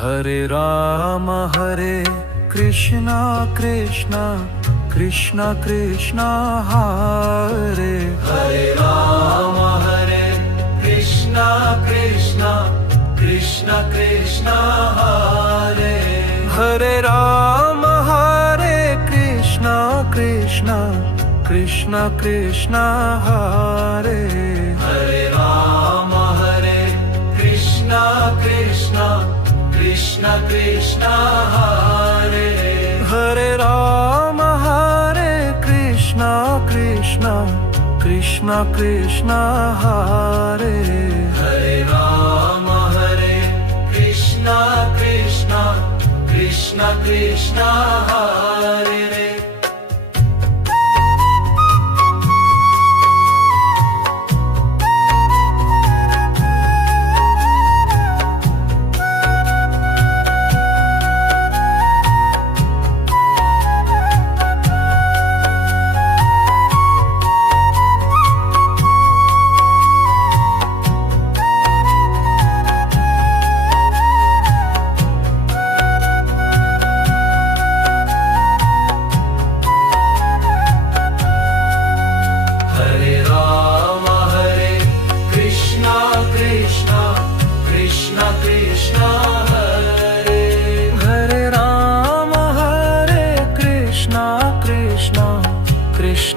Hare Krishna Krishna Krishna Krishna Hare Hare Rama Hare Krishna Krishna Krishna Krishna Hare Hare Rama Hare Krishna Krishna Krishna Krishna Hare Hare Rama Hare Krishna Krishna Krishna Krishna Hare Hare Rama Hare Krishna Krishna Krishna Krishna Hare Hare Rama Hare Krishna Krishna Krishna Krishna Hare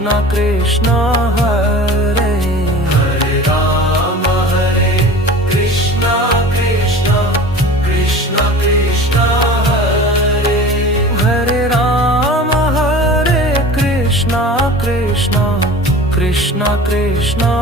Krishna Krishna Hare Hare Rama Hare Krishna Krishna Krishna Krishna Hare Hare Rama Hare Krishna Krishna Krishna Krishna